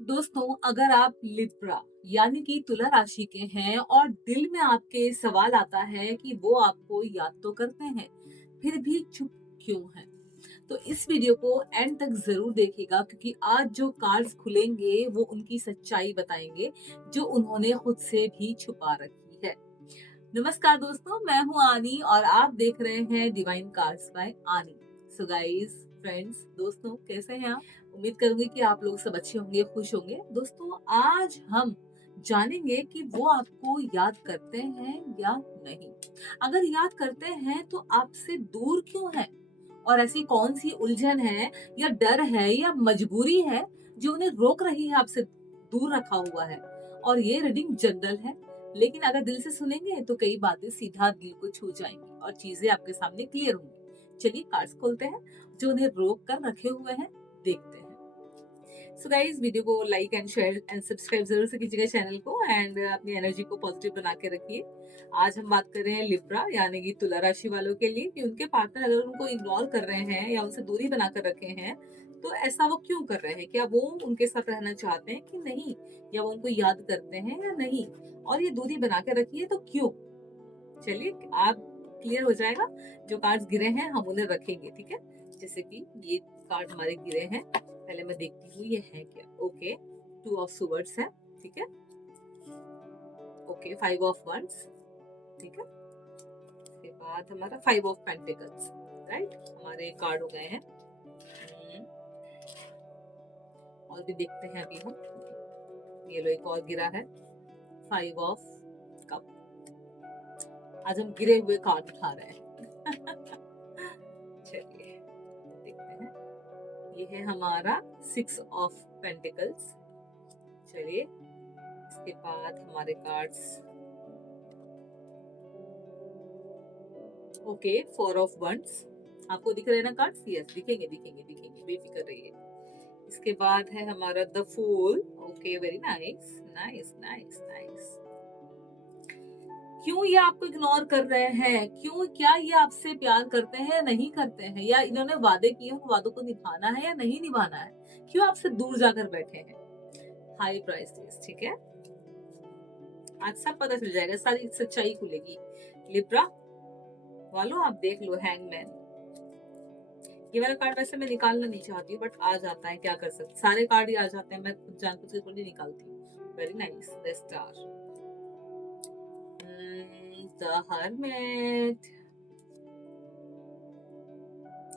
दोस्तों, अगर आप लिब्रा यानी कि तुला राशि के हैं और दिल में आपके सवाल आता है कि वो आपको याद तो करते हैं, फिर भी चुप क्यों हैं? तो इस वीडियो को एंड तक जरूर देखिएगा क्योंकि आज जो कार्ड्स खुलेंगे वो उनकी सच्चाई बताएंगे जो उन्होंने खुद से भी छुपा रखी है। नमस्कार दोस्तों, मैं हूँ आनी और आप देख रहे हैं डिवाइन कार्ड्स बाय आनी। सो गाइस, फ्रेंड्स, दोस्तों, कैसे हैं आप? उम्मीद करूंगी कि आप लोग सब अच्छे होंगे, खुश होंगे। दोस्तों, आज हम जानेंगे कि वो आपको याद करते हैं या नहीं। अगर याद करते हैं तो आपसे दूर क्यों है? और ऐसी कौन सी उलझन है या डर है या मजबूरी है जो उन्हें रोक रही है आपसे दूर रखा हुआ है? और ये रीडिंग जनरल है, लेकिन अगर दिल से सुनेंगे तो कई बातें सीधा दिल को छू जाएंगी और चीजें आपके सामने क्लियर होंगी। चलिए कार्ड्स खोलते हैं जो उन्हें रोक कर रखे हुए हैं, देखते हैं। सो गाइस, वीडियो को like and share and subscribe जरूर से कीजिएगा चैनल को एंड अपनी एनर्जी को पॉजिटिव बना के रखिए। आज हम बात कर रहे हैं लिब्रा यानी कि तुला राशि वालों के लिए कि उनके पार्टनर अगर उनको इग्नोर कर रहे हैं या उनसे दूरी बनाकर रखे हैं तो ऐसा वो क्यों कर रहे हैं? क्या वो उनके साथ रहना चाहते हैं कि नहीं, या वो उनको याद करते हैं या नहीं, और ये दूरी बना के रखी है तो क्यों? चलिए, आप क्लियर हो जाएगा। जो कार्ड्स गिरे हैं हम उन्हें रखेंगे, ठीक है। जैसे कि ये कार्ड हमारे गिरे हैं, पहले मैं देखती हूँ ये है क्या। ओके, टू ऑफ सुवर्ड्स है, ठीक है। ओके, फाइव ऑफ वंस, ठीक है। उसके बाद हमारा फाइव ऑफ पेंटिकल्स, राइट। हमारे कार्ड हो गए हैं। और भी देखते हैं अभी हम। ये लो, एक और गिरा है, फाइव ऑफ कप। आज हम गिरे हुए कार्ड उठा रहे हैं। चलिए देखते हैं। ये है हमारा सिक्स ऑफ पेंटिकल्स। चलिए, इसके बाद हमारे cards. Okay, four of wands. आपको दिख रहे हैं ना कार्ड्स? यस, दिखेंगे दिखेंगे दिखेंगे, बेफिक्र रहिए। इसके बाद है हमारा the fool. Okay, very nice nice nice nice. क्यों ये आपको इग्नोर कर रहे हैं? क्यों? क्या ये आपसे प्यार करते हैं या नहीं करते हैं, या इन्होंने वादे किए उन वादों को निभाना है या नहीं निभाना है? क्यों आपसे दूर जाकर बैठे हैं? हाई प्राइस, ठीक है। आज सब पता चल जाएगा, सारी सच्चाई खुलेगी। लिब्रा वालों, आप देख लो, हैंगमैन। ये वाला कार्ड वैसे मैं निकालना नहीं चाहती हूँ बट आ जाता है, क्या कर सकते, सारे कार्ड ही आ जाते हैं, मैं खुद जानबूझ के नहीं निकालती हूँ। Very nice, the star, the hermit.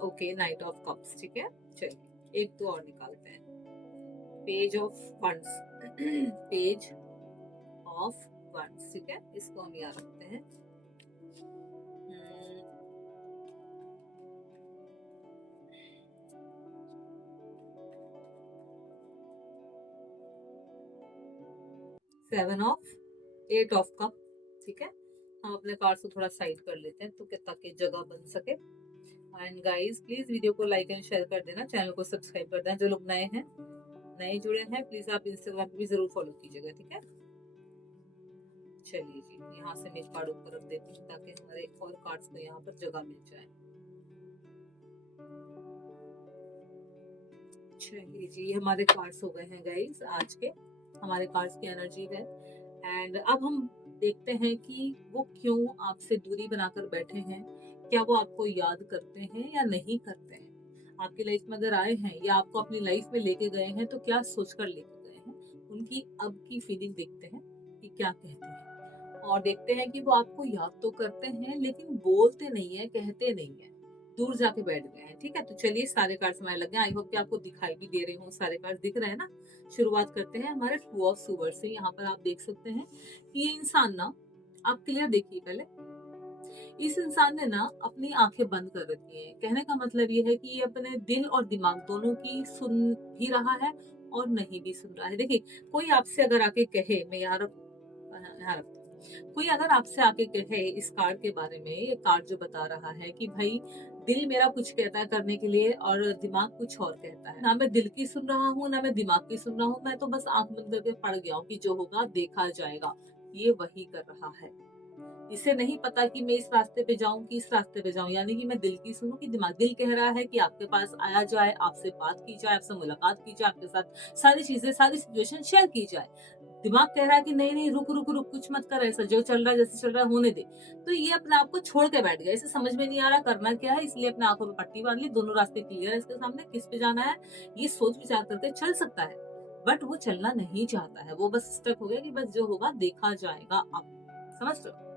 Okay, knight of cups, ठीक है। चलिए एक दो और निकालते हैं। Page of wands. Page of wands, ठीक है। इसको हम यहाँ रखते हैं। 7 ऑफ, 8 ऑफ कप, ठीक है। हम अपने कार्ड्स को थोड़ा साइड कर लेते हैं तो कि ताकि जगह बन सके। एंड गाइस, प्लीज वीडियो को लाइक एंड शेयर कर देना, चैनल को सब्सक्राइब कर देना। जो लोग नए हैं, नए जुड़े हैं, प्लीज आप इंस्टाग्राम पे भी जरूर फॉलो कीजिएगा, ठीक है। चलिए जी, यहाँ से मैं कार्ड ऊपर रख देती हूँ ताकि हमारे और कार्ड्स को यहाँ पर जगह मिल जाए। चलिए जी, हमारे कार्ड्स हो गए हैं गाइस आज के। हमारे कार्ड्स की एनर्जी है। एंड अब हम देखते हैं कि वो क्यों आपसे दूरी बनाकर बैठे हैं। क्या वो आपको याद करते हैं या नहीं करते हैं? आपकी लाइफ में अगर आए हैं या आपको अपनी लाइफ में लेके गए हैं तो क्या सोचकर लेके गए हैं? उनकी अब की फीलिंग देखते हैं कि क्या कहते हैं। और देखते हैं कि वो आपको याद तो करते हैं लेकिन बोलते नहीं है, कहते नहीं है, दूर जाके बैठ गए हैं, ठीक है। तो चलिए, सारे कार्ड्स हमारे लग गए। आई होप कि आपको दिखाई भी दे रहे हो, सारे कार्ड्स दिख रहे हैं ना। शुरुआत करते हैं हमारे टू ऑफ सुवर से। यहाँ पर आप देख सकते हैं कि ये इंसान ना, आप क्लियर देखिए पहले। इस इंसान ने ना अपनी आंखें बंद कर रखी हैं। कहने का मतलब ये है कि ये अपने दिल और दिमाग दोनों की सुन भी रहा है और नहीं भी सुन रहा है। देखिए, कोई आपसे अगर आके कहे, मैं यहाँ रखती हूँ। कोई अगर आपसे आके कहे इस कार्ड के बारे में, ये कार्ड जो बता रहा है कि भाई दिल मेरा कुछ कहता है करने के लिए और दिमाग कुछ और कहता है। ना मैं दिल की सुन रहा हूँ ना मैं दिमाग की सुन रहा हूँ, मैं तो बस आंख बंद करके पड़ गया हूँ कि जो होगा देखा जाएगा। ये वही कर रहा है। इसे नहीं पता कि मैं इस रास्ते पे जाऊँ कि इस रास्ते पे जाऊँ, यानी कि मैं दिल की सुनूँ कि दिमाग। दिल कह रहा है कि आपके पास आया जाए, आपसे बात की जाए, आपसे मुलाकात की जाए, आपके साथ सारी चीज़ें, सारी सिचुएशन शेयर की जाए। दिमाग कह रहा है कि नहीं, नहीं, रुक, रुक, रुक, कुछ मत कर ऐसा, जो चल रहा है, जैसे चल रहा है होने दे। तो ये अपने आप को छोड़ के बैठ गया, इसे समझ में नहीं आ रहा करना क्या है, इसलिए अपने आँखों पे पट्टी बाँध ली, दोनों रास्ते क्लियर है इसके सामने, किस पे जाना है, ये सोच विचार करके चल सकता है। बट वो चलना नहीं चाहता है, वो बस स्टक हो गया कि बस जो होगा देखा जाएगा अब। समझ रहे हो?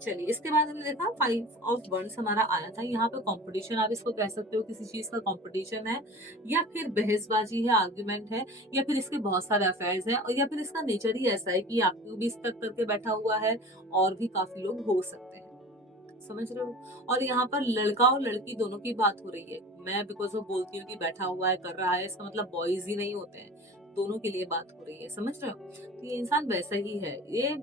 चलिए, इसके बाद हमने देखा 5 ऑफ वंड्स हमारा आया था। यहाँ पे कंपटीशन आप इसको कह सकते हो, किसी चीज़ का कंपटीशन है, या फिर बहसबाजी है, आर्गुमेंट है, या फिर इसके बहुत सारे अफेयर्स हैं, और या फिर इसका नेचर ही ऐसा है कि आपको भी स्टक करके बैठा हुआ है, और भी काफ़ी लोग हो सकते हैं। समझ रहे हो? और यहाँ पर लड़का और लड़की दोनों की बात हो रही है। मैं बिकॉज़ ऑफ बोलती हूँ कि बैठा हुआ है, कर रहा है, इसका मतलब बॉयज़ ही नहीं होते हैं। दोनों के लिए बात हो रही है, समझ रहे हो? तो ये इंसान वैसा ही है। ये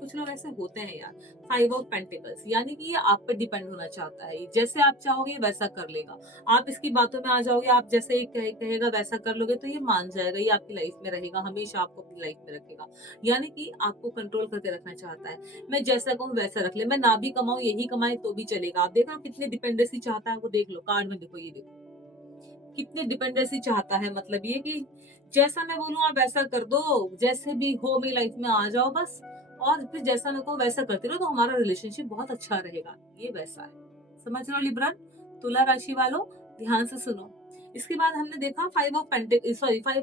कुछ लोग ऐसे होते हैं यार। 5 ऑफ पेंटिकल्स, यानी कि ये आप पे डिपेंड होना चाहता है। जैसे आप चाहोगे वैसा कर लेगा। आप इसकी बातों में आ जाओगे, आप जैसे ये कहेगा वैसा कर लोगे, तो ये मान जाएगा, ये आपकी लाइफ़ में रहेगा, हमेशा आपको अपनी लाइफ़ में रखेगा। यानी कि आपको कंट्रोल करके रखना चाहता है। मैं जैसा कहूँ वैसा रख ले, मैं ना भी कमाऊँ, यही कमाए तो भी चलेगा। आप देख रहे हो कितनी डिपेंडेंसी चाहता है वो, देख लो कार्ड में, देखो ये देखो। कितनी डिपेंडेंसी चाहता है, मतलब ये कि जैसा मैं बोलूँ आप वैसा कर दो, जैसे भी हो मेरी लाइफ में आ जाओ बस, और फिर जैसा मैं कहूँ वैसा करते रहो, तो हमारा रिलेशनशिप बहुत अच्छा रहेगा। ये वैसा है। समझ रहे हो लिब्रन? तुला राशि वालों, ध्यान से सुनो। इसके बाद हमने देखा 5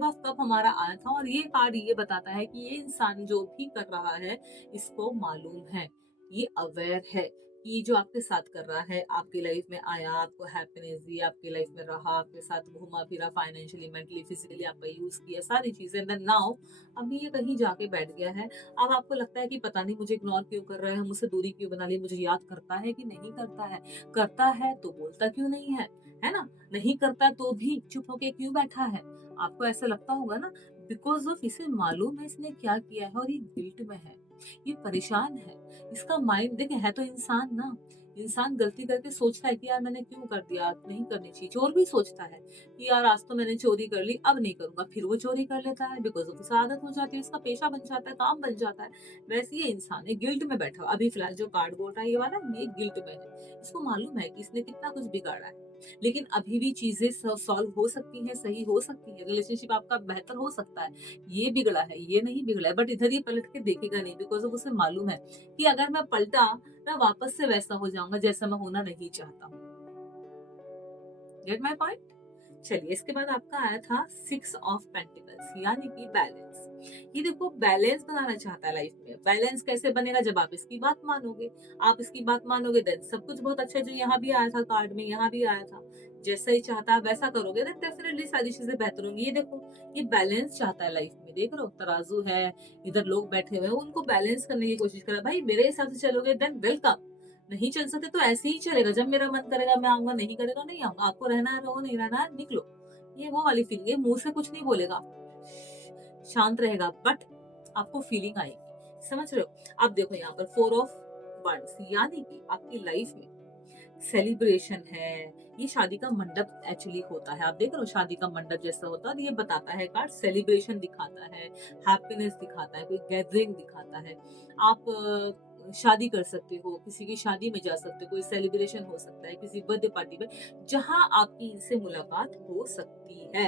ऑफ कप हमारा आया था, और ये कार्ड ये बताता है कि ये इंसान जो भी कर रहा है, इसको मालूम है, ये अवेयर है कि ये जो आपके साथ कर रहा है, आपकी लाइफ में आया, आपको हैप्पीनेस दी, आपकी लाइफ में रहा, आपके साथ घूमा-फिरा, फाइनेंशियली, मेंटली, फिजिकली आपका यूज़ किया, सारी चीज़ें, देन नाउ अभी ये कहीं जाके बैठ गया है। अब आपको लगता है कि पता नहीं मुझे इग्नोर क्यों कर रहा है, मुझसे दूरी क्यों बना ली, मुझे याद करता है कि नहीं करता है? करता है तो बोलता क्यों नहीं है ना? नहीं करता तो भी चुप होके क्यों बैठा है? आपको ऐसा लगता होगा ना, बिकॉज़ ऑफ इसे मालूम है इसने क्या किया है, और ये गिल्ट में है, ये परेशान है। इसका माइंड देखिए, है तो इंसान ना, इंसान गलती करके सोचता है कि यार मैंने क्यों कर दिया, नहीं करनी चाहिए। चोर भी सोचता है कि यार आज तो मैंने चोरी कर ली, अब नहीं करूँगा, फिर वो चोरी कर लेता है, बिकॉज़ ऑफ उसे आदत हो जाती है, उसका पेशा बन जाता है, काम बन जाता है। वैसे ही ये इंसान है, गिल्ट में बैठा हुआ। अभी फिलहाल जो कार्ड बोल रहा है ये वाला, ये गिल्ट में है। इसको मालूम है कि इसने कितना कुछ बिगाड़ा है, लेकिन अभी भी चीज़ें सॉल्व हो सकती हैं, सही हो सकती है, रिलेशनशिप आपका बेहतर हो सकता है। ये बिगड़ा है, ये नहीं बिगड़ा है, बट इधर ये पलट के देखेगा नहीं, बिकॉज़ ऑफ उसे मालूम है कि अगर मैं पलटा, मैं वापस से वैसा हो जाऊँगा जैसा मैं होना नहीं चाहता हूँ। Gate my point? चलिए, इसके बाद आपका आया था 6 ऑफ पेंटिकल्स, यानी कि बैलेंस। ये देखो बैलेंस बनाना चाहता है लाइफ में। बैलेंस कैसे बनेगा? जब आप इसकी बात मानोगे। आप इसकी बात मानोगे देन सब कुछ बहुत अच्छा है, जो यहाँ भी आया था कार्ड में, यहाँ भी आया था। जैसा ही चाहता है वैसा करोगे, देन डेफिनेटली सारी चीजें बेहतर होंगी। ये देखो, ये बैलेंस चाहता है लाइफ में। देख रहे हो, तराजू है, इधर लोग बैठे हुए हैं, उनको बैलेंस करने की कोशिश कर रहा है। भाई मेरे हिसाब से चलोगे देन वेलकम, नहीं चल सकते तो ऐसे ही चलेगा। जब मेरा मन करेगा मैं आऊँगा, नहीं करेगा नहीं आऊँगा। आपको रहना है रहो, नहीं रहना है निकलो। ये वो वाली फीलिंग है, मुँह से कुछ नहीं बोलेगा, शांत रहेगा, बट आपको फीलिंग आएगी। समझ रहे हो? अब देखो यहाँ पर 4 ऑफ वंड्स, यानी कि आपकी लाइफ में सेलिब्रेशन है। ये शादी का मंडप एक्चुअली होता है। आप देख रहे हो शादी का मंडप जैसा होता है, और ये बताता है कार्ड, सेलिब्रेशन दिखाता है, हैप्पीनेस दिखाता है, कोई गैदरिंग दिखाता है। आप शादी कर सकते हो, किसी की शादी में जा सकते हो, कोई सेलिब्रेशन हो सकता है, किसी बर्थडे पार्टी में, जहां आपकी इनसे मुलाकात हो सकती है।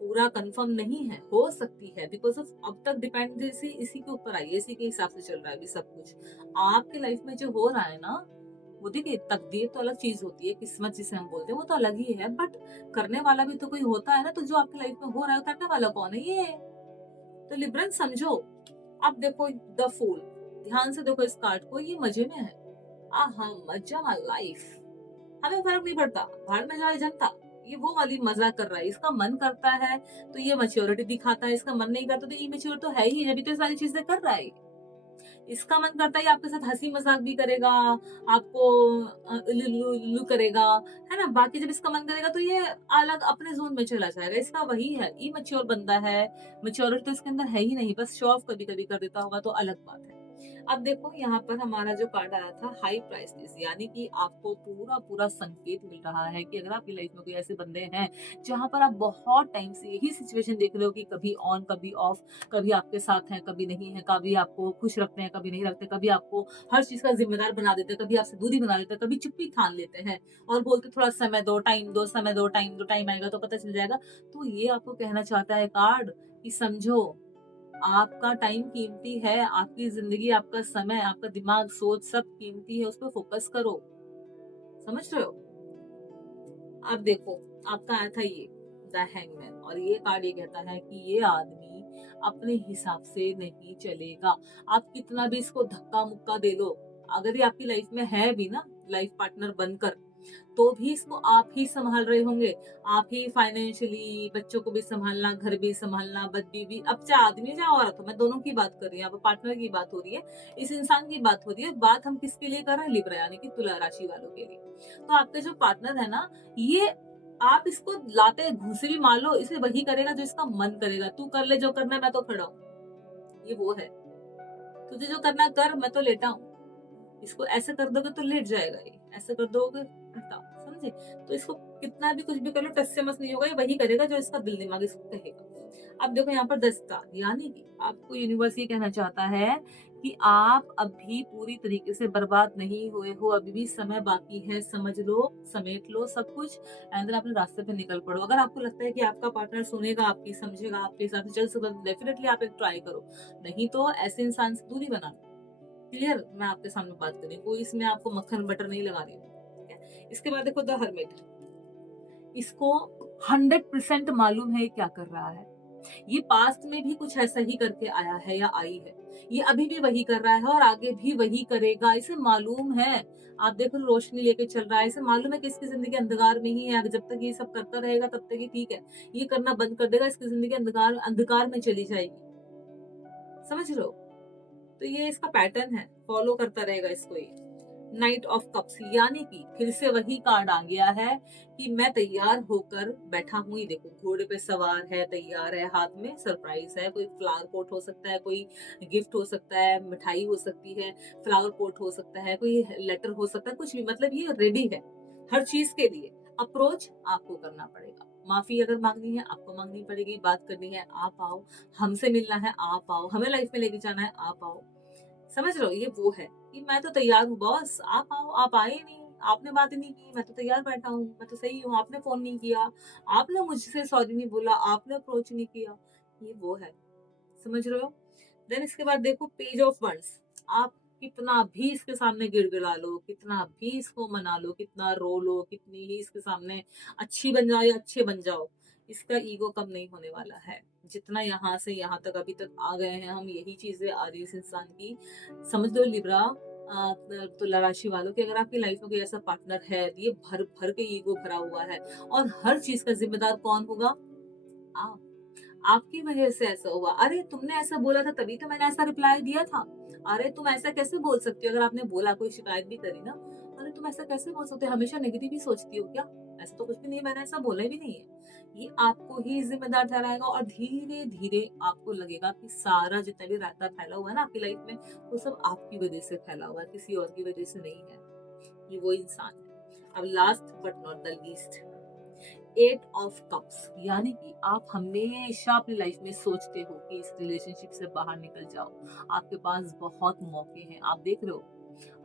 पूरा कंफर्म नहीं है, हो सकती है, बिकॉज़ ऑफ अब तक डिपेंडेंसी इसी के ऊपर आई है, इसी के हिसाब से चल रहा है अभी सब कुछ। आपके लाइफ में जो हो रहा है ना, वो देखिए तकदीर तो अलग चीज़ होती है, किस्मत जिसे हम बोलते हैं वो तो अलग ही है, बट करने वाला भी तो कोई होता है ना, तो जो आपकी लाइफ में हो रहा है करने वाला कौन है? ये है। तो लिब्रन समझो। अब देखो द फूल, ध्यान से देखो इस कार्ड को, ये मजे में है। आहा मजा लाइफ, हमें फर्क नहीं पड़ता, भाड़ में जाए जनता। ये वो वाली मजा कर रहा है, इसका मन करता है तो ये मैच्योरिटी दिखाता है, इसका मन नहीं करता तो इमेच्योर तो है ही, जब इतनी सारी चीजें कर रहा है। इसका मन करता है ये आपके साथ हंसी मजाक भी करेगा, आपको लुल्लू करेगा, है ना? बाकी जब इसका मन करेगा तो ये अलग अपने जोन में चला जाएगा। इसका वही है, इमेच्योर बंदा है, मैच्योरिटी तो इसके अंदर है ही नहीं, बस शो ऑफ कभी कभी कर देता होगा तो अलग बात है। अब देखो यहाँ पर हमारा जो कार्ड आया था हाई प्राइसलेस, यानी कि आपको पूरा पूरा संकेत मिल रहा है कि अगर आपकी लाइफ में कोई ऐसे बंदे हैं जहां पर आप बहुत टाइम से यही सिचुएशन देख रहे हो कि कभी ऑन कभी ऑफ, कभी आपके साथ हैं कभी नहीं है, कभी आपको खुश रखते हैं कभी नहीं रखते, कभी आपको हर चीज का जिम्मेदार बना देते हैं, कभी आपसे दूरी बना देते हैं, कभी चुप्पी ठान लेते हैं और बोलते थोड़ा समय दो, टाइम दो, समय दो, टाइम दो, टाइम आएगा तो पता चल जाएगा। तो ये आपको कहना चाहता है कार्ड कि समझो, आपका टाइम कीमती है, आपकी ज़िंदगी, आपका समय, आपका दिमाग, सोच सब कीमती है, उस पे फ़ोकस करो। समझ रहे हो? अब देखो, आपका आया था ये द हैंगमैन, और ये कार्ड ये कहता है कि ये आदमी अपने हिसाब से नहीं चलेगा। आप कितना भी इसको धक्का-मुक्का दे लो, अगर ये आपकी लाइफ में है भी ना, लाइफ पार्टनर बनकर, तो भी इसको आप ही संभाल रहे होंगे। आप ही फाइनेंशियली, बच्चों को भी संभालना, घर भी संभालना, बीवी, अब चाहे आदमी हो चाहे औरत हो, मैं दोनों की बात कर रही हूँ, यहाँ पे पार्टनर की बात हो रही है, इस इंसान की बात हो रही है। बात हम किसके लिए कर रहे हैं? लिब्रा यानी कि तुला राशि वालों के लिए। तो आपके जो पार्टनर है ना, ये आप इसको लाते घूंसे भी मार लो, इसे वही करेगा जो इसका मन करेगा। तू कर ले जो करना है, मैं तो खड़ा हूँ। ये वो है। तुझे जो करना है कर, मैं तो लेटा हूँ। इसको ऐसे कर दोगे तो लेट जाएगा ये, ऐसे कर दोगे उल्टा, समझे? तो इसको कितना भी कुछ भी कर लो, टस से मस नहीं होगा, ये वही करेगा जो इसका दिल दिमाग इसको कहेगा। अब देखो यहाँ पर 10 स्टार, यानी कि आपको यूनिवर्स ये कहना चाहता है कि आप अभी पूरी तरीके से बर्बाद नहीं हुए हो, अभी भी समय बाकी है, समझ लो, समेट लो सब कुछ, एंड देन अपने रास्ते पे निकल पड़ो। अगर आपको लगता है कि आपका पार्टनर सुनेगा आपकी, समझेगा, आपके साथ चल सकता, डेफिनेटली आप एक ट्राई करो, नहीं तो ऐसे इंसान से दूरी बना लो। क्लियर? मैं आपके सामने बात कर रही हूँ, कोई इसमें आपको मक्खन बटर नहीं लगा रही हूँ, ठीक है? इसके बाद देखो द हर्मिट, इसको 100% मालूम है ये क्या कर रहा है। ये पास्ट में भी कुछ ऐसा ही करके आया है या आई है। ये अभी भी वही कर रहा है और आगे भी वही करेगा, इसे मालूम है। आप देखो रोशनी लेके चल रहा है, इसे मालूम है कि इसकी ज़िंदगी अंधकार में ही है, जब तक ये सब करता रहेगा तब तक ये ठीक है। ये करना बंद कर देगा, इसकी ज़िंदगी अंधकार अंधकार में चली जाएगी। समझ रहे हो? तो ये इसका पैटर्न है, फॉलो करता रहेगा इसको ये। नाइट ऑफ कप्स, यानी कि फिर से वही कार्ड आ गया है कि मैं तैयार होकर बैठा हूँ। ये देखो घोड़े पे सवार है, तैयार है, हाथ में सरप्राइज है, कोई फ्लावर पोट हो सकता है, कोई गिफ्ट हो सकता है, मिठाई हो सकती है, फ्लावर पोट हो सकता है, कोई लेटर हो सकता है, कुछ भी, मतलब ये रेडी है हर चीज के लिए। अप्रोच आपको करना पड़ेगा, माफी अगर मांगनी है आपको मांगनी पड़ेगी, बात करनी है आप आओ, हमसे मिलना है आप आओ, हमें लाइफ में लेके जाना है आप आओ। समझ रहे हो? ये वो है कि मैं तो तैयार हूँ बॉस, आप आओ, आप आए नहीं, आपने बात ही नहीं की, मैं तो तैयार बैठा हूँ, मैं तो सही हूँ, आपने फ़ोन नहीं किया, आपने मुझसे सॉरी नहीं बोला, आपने अप्रोच नहीं किया, ये वो है। समझ रहे हो? देन इसके बाद देखो पेज ऑफ वंड्स, आप कितना भी इसके सामने गिड़गिड़ा लो, कितना भी इसको मना लो, कितना रो लो, कितनी ही इसके सामने अच्छी बन जाओ या अच्छे बन जाओ, इसका ईगो कम नहीं होने वाला है। जितना यहाँ से यहाँ तक अभी तक आ गए हैं हम, यही चीज़ें आ रही है इस इंसान की। समझ लो लिब्रा, तुला राशि वालों की, अगर आपकी लाइफ में कोई ऐसा पार्टनर है, ये भर-भर के ईगो भरा हुआ है और हर चीज़ का ज़िम्मेदार कौन होगा? आप। आपकी वजह से ऐसा हुआ। अरे तुमने ऐसा बोला था तभी तो मैंने ऐसा रिप्लाई दिया था। अरे तुम ऐसा कैसे बोल सकती हो? अगर आपने बोला, कोई शिकायत भी करी ना, अरे तुम ऐसा कैसे बोल सकते हो? हमेशा नेगेटिव ही सोचती हो क्या? ऐसा तो कुछ भी नहीं है, मैंने ऐसा बोला भी नहीं है। ये आपको ही जिम्मेदार ठहराएगा और धीरे धीरे आपको लगेगा कि सारा जितना भी रायता फैला हुआ है ना आपकी लाइफ में, वो सब आपकी वजह से फैला हुआ है, किसी और की वजह से नहीं है। ये वो इंसान है। अब last but not the least, eight of cups, यानी कि आप हमेशा अपनी लाइफ में सोचते हो कि इस रिलेशनशिप से बाहर निकल जाओ। आपके पास बहुत मौके हैं, आप देख रहे हो,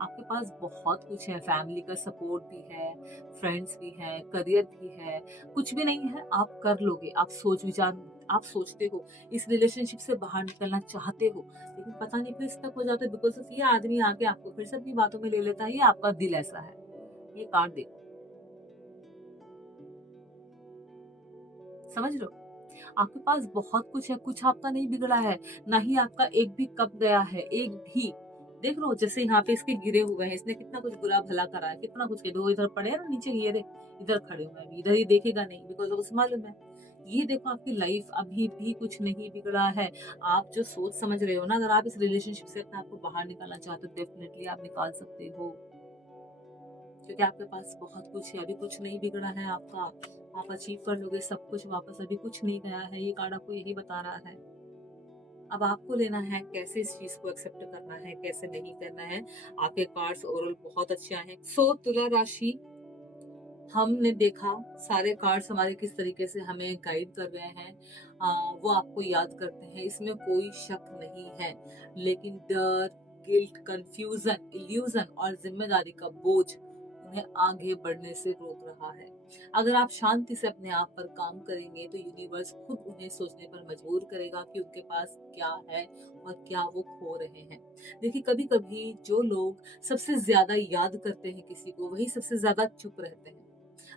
आपके पास बहुत कुछ है, फैमिली का सपोर्ट भी है, फ्रेंड्स भी है, करियर भी है, कुछ भी नहीं है आप कर लोगे। आप सोच विचार, आप सोचते हो, इस रिलेशनशिप से बाहर निकलना चाहते हो, लेकिन पता नहीं फिर स्टक हो जाते हो बिकॉज ऑफ ये आदमी आके आपको फिर से अपनी बातों में ले लेता है, ये आपका दिल ऐसा है। ये कार्ड देखो, समझ रहे हो? आपके पास बहुत कुछ है, कुछ आपका नहीं बिगड़ा है, ना ही आपका एक भी कप गया है, एक भी। देख लो जैसे यहाँ पे इसके गिरे हुए हैं, इसने कितना कुछ बुरा भला करा है, कितना कुछ किया, वो इधर पड़े हैं ना नीचे गिरे, इधर खड़े हुए हैं, अभी इधर ही देखेगा नहीं बिकॉज़ उसे मालूम है। ये देखो आपकी लाइफ अभी भी कुछ नहीं बिगड़ा है। आप जो सोच समझ रहे हो ना, अगर आप इस रिलेशनशिप से अपने आप को बाहर निकालना चाहते हो, डेफिनिटली आप निकाल सकते हो। क्योंकि आपके पास बहुत कुछ है, अभी कुछ नहीं बिगड़ा है आपका। आप अचीव कर लोगे सब कुछ वापस, अभी कुछ नहीं गया है, ये कार्ड आपको यही बता रहा है। अब आपको लेना है कैसे इस चीज़ को एक्सेप्ट करना है, कैसे नहीं करना है। आपके कार्ड्स ओवरऑल बहुत अच्छे आए हैं। सो तुला राशि, हमने देखा सारे कार्ड्स हमारे किस तरीके से हमें गाइड कर रहे हैं। वो आपको याद करते हैं, इसमें कोई शक नहीं है। लेकिन डर, गिल्ट, कंफ्यूजन, इल्यूजन और जिम्मेदारी का बोझ उन्हें आगे बढ़ने से रोक रहा है। अगर आप शांति से अपने आप पर काम करेंगे तो यूनिवर्स खुद उन्हें सोचने पर मजबूर करेगा कि उनके पास क्या है और क्या वो खो रहे हैं। देखिए, कभी कभी जो लोग सबसे ज्यादा याद करते हैं किसी को, वही सबसे ज्यादा चुप रहते हैं।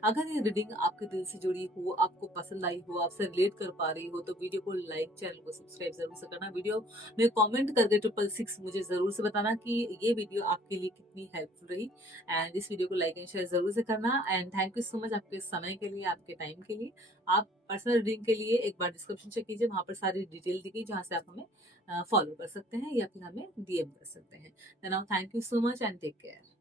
अगर ये रीडिंग आपके दिल से जुड़ी हो, आपको पसंद आई हो, आपसे रिलेट कर पा रही हो, तो वीडियो को लाइक, चैनल को सब्सक्राइब ज़रूर से करना। वीडियो में कमेंट करके 666 मुझे ज़रूर से बताना कि ये वीडियो आपके लिए कितनी हेल्पफुल रही। एंड इस वीडियो को लाइक एंड शेयर ज़रूर से करना। And thank you so much आपके समय के लिए, आपके टाइम के लिए। आप पर्सनल रीडिंग के लिए एक बार डिस्क्रिप्शन चेक कीजिए, वहाँ पर सारी डिटेल दी गई, जहाँ से आप हमें फॉलो कर सकते हैं या फिर हमें डीएम कर सकते हैं। Now thank you so much and take care.